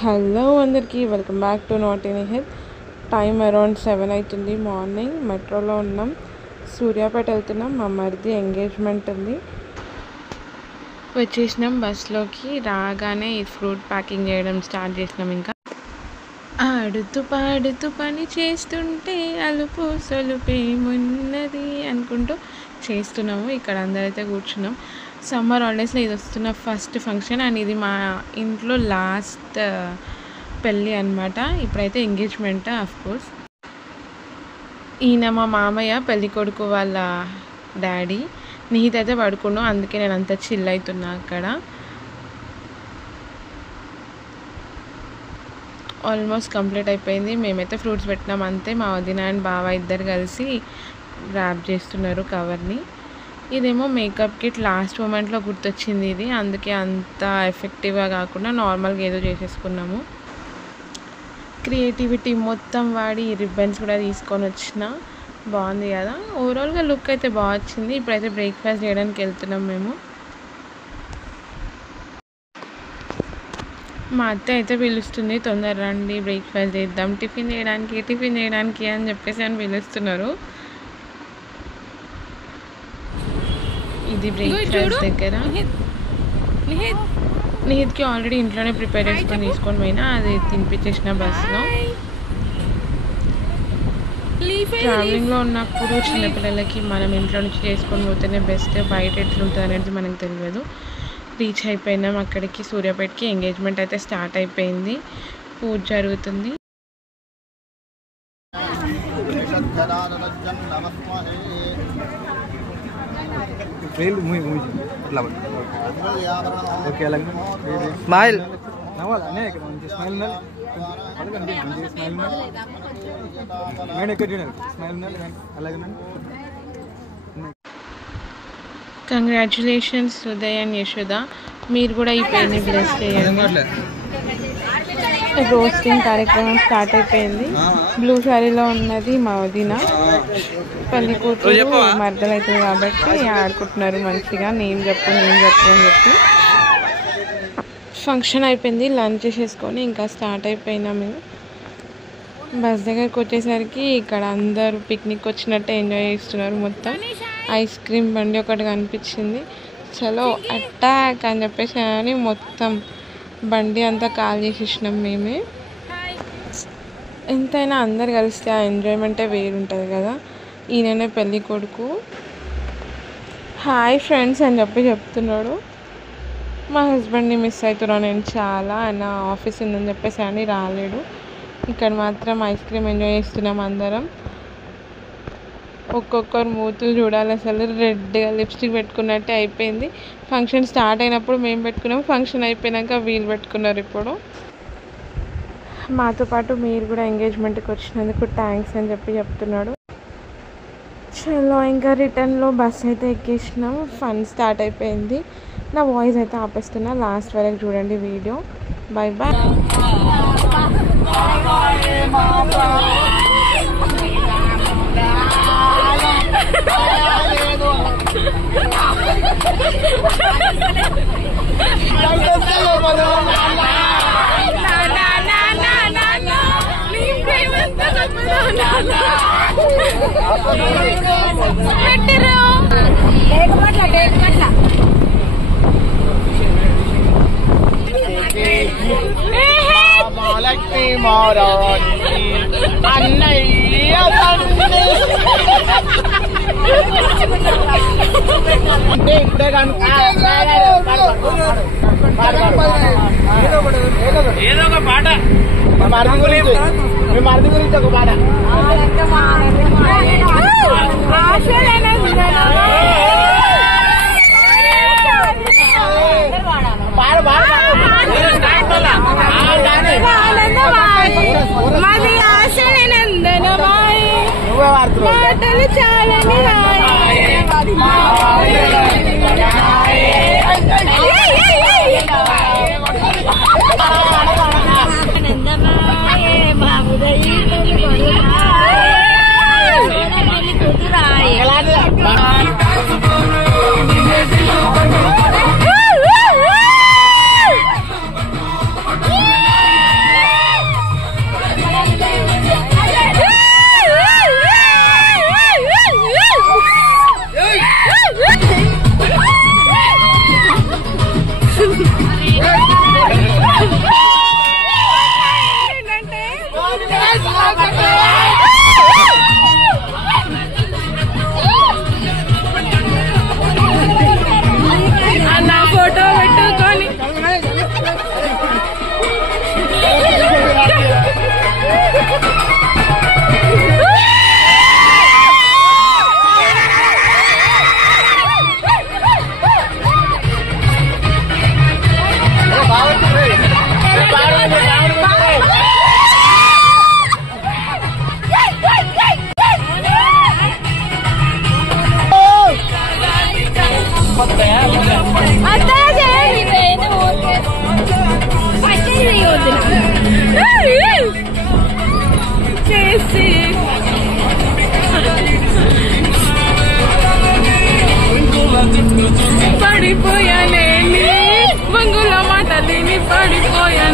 Hello అందరికీ welcome back to not any head. Time around 7 అవుతుంది morning. మెట్రోలో ఉన్నాం, సూర్యాపేట వెళ్తున్నాం. మా మరిది ఎంగేజ్మెంట్ ఉంది. వచ్చేసినాం బస్లోకి. రాగానే ఈ ఫ్రూట్ ప్యాకింగ్ చేయడం స్టార్ట్ చేసినాం. ఇంకా ఆడుతూ పాడుతూ పని చేస్తుంటే అలుపు సొలుపేమున్నది అనుకుంటూ చేస్తున్నాము. ఇక్కడ అందరైతే కూర్చున్నాం. సమ్మర్ హాలిడేస్లో ఇది వస్తున్న ఫస్ట్ ఫంక్షన్ అండ్ ఇది మా ఇంట్లో లాస్ట్ పెళ్ళి అనమాట. ఇప్పుడైతే ఎంగేజ్మెంట్. అఫ్కోర్స్ ఈయన మా మామయ్య, పెళ్ళి కొడుకు వాళ్ళ డాడీ. నిహిత్ అయితే పడుకున్నాం, అందుకే నేను అంత చిల్ అవుతున్నా. అక్కడ ఆల్మోస్ట్ కంప్లీట్ అయిపోయింది. మేమైతే ఫ్రూట్స్ పెట్టినాం అంతే. మా వదిన అండ్ బావ ఇద్దరు కలిసి ర్యాప్ చేస్తున్నారు కవర్ని. ఇదేమో మేకప్ కిట్ లాస్ట్ మూమెంట్లో గుర్తొచ్చింది ఇది, అందుకే అంత ఎఫెక్టివ్గా కాకుండా నార్మల్గా ఏదో చేసేసుకున్నాము. క్రియేటివిటీ మొత్తం వాడి రిబ్బన్స్ కూడా తీసుకొని వచ్చిన. బాగుంది కదా, ఓవరాల్గా లుక్ అయితే బాగా వచ్చింది. ఇప్పుడైతే బ్రేక్ఫాస్ట్ చేయడానికి వెళ్తున్నాం మేము. మా అత్త అయితే పిలుస్తుంది, తొందర రండి బ్రేక్ఫాస్ట్ చేద్దాం, టిఫిన్ చేయడానికి అని చెప్పేసి అని పిలుస్తున్నారు. ఇది బ్రేక్ఫాస్ట్ దగ్గర. నిహిత్కి ఆల్రెడీ ఇంట్లోనే ప్రిపేర్ చేసుకొని తీసుకొని పోయినా, అది తినిపించేసిన బస్లో. ట్రావెలింగ్లో ఉన్నప్పుడు చిన్నపిల్లలకి మనం ఇంట్లో నుంచి చేసుకొని పోతేనే బెస్ట్. బయట ఎట్లుంటుంది అనేది మనకు తెలియదు. రీచ్ అయిపోయినాం అక్కడికి, సూర్యాపేటకి. ఎంగేజ్మెంట్ అయితే స్టార్ట్ అయిపోయింది, పూజ జరుగుతుంది. Smile congratulations Uday and Yashoda, మీరు కూడా ఈ పేరుని బ్లెస్ చేయండి. రోస్టింగ్ కార్యక్రమం స్టార్ట్ అయిపోయింది. బ్లూ శారీలో ఉన్నది మా వదిన. పెళ్లి కూతురు మర్దలు అవుతుంది కాబట్టి ఆడుకుంటున్నారు మంచిగా. నేను చెప్పు అని చెప్పి ఫంక్షన్ అయిపోయింది. లంచ్ చేసేసుకొని ఇంకా స్టార్ట్ అయిపోయినాం మేము. బస్ దగ్గరికి వచ్చేసరికి ఇక్కడ అందరూ పిక్నిక్ వచ్చినట్టే ఎంజాయ్ చేస్తున్నారు. మొత్తం ఐస్ క్రీమ్ బండి ఒకటి కనిపించింది. చలో అటాక్ అని చెప్పేసి అని మొత్తం బండి అంతా కాల్ చేసేసినాం మేమే. ఎంతైనా అందరు కలిస్తే ఆ ఎంజాయ్మెంటే వేరుంటుంది కదా. ఈయననే పెళ్ళి కొడుకు. హాయ్ ఫ్రెండ్స్ అని చెప్తున్నాడు. మా హస్బెండ్ని మిస్ అవుతున్నాను నేను చాలా. ఆయన ఆఫీస్ ఉందని చెప్పేసి అని రాలేడు. ఇక్కడ మాత్రం ఐస్ క్రీమ్ ఎంజాయ్ చేస్తున్నాం అందరం. ఒక్కొక్కరు మూతులు చూడాలి అసలు. రెడ్గా లిప్స్టిక్ పెట్టుకున్నట్టే అయిపోయింది. ఫంక్షన్ స్టార్ట్ అయినప్పుడు మేము పెట్టుకున్నాం, ఫంక్షన్ అయిపోయాక వీళ్ళు పెట్టుకున్నారు. ఇప్పుడు మాతో పాటు మీరు కూడా ఎంగేజ్మెంట్కి వచ్చినందుకు థ్యాంక్స్ అని చెప్తున్నాడు. చలో ఇంకా రిటర్న్లో బస్ అయితే ఎక్కేసినాం. ఫన్ స్టార్ట్ అయిపోయింది. నా వాయిస్ అయితే ఆపేస్తున్నా, లాస్ట్ వరకు చూడండి వీడియో. Bye bye. లక్ష్మీ మారాణి అన్నయ్య అంటే ఇప్పుడే ఏదో ఒక పాట మీ మరిది గురించి ఒక పాట. నువ్వే వాడుతున్నావు చాలని చేసి పడిపోయానే బంగుల మాటలిని పడిపోయా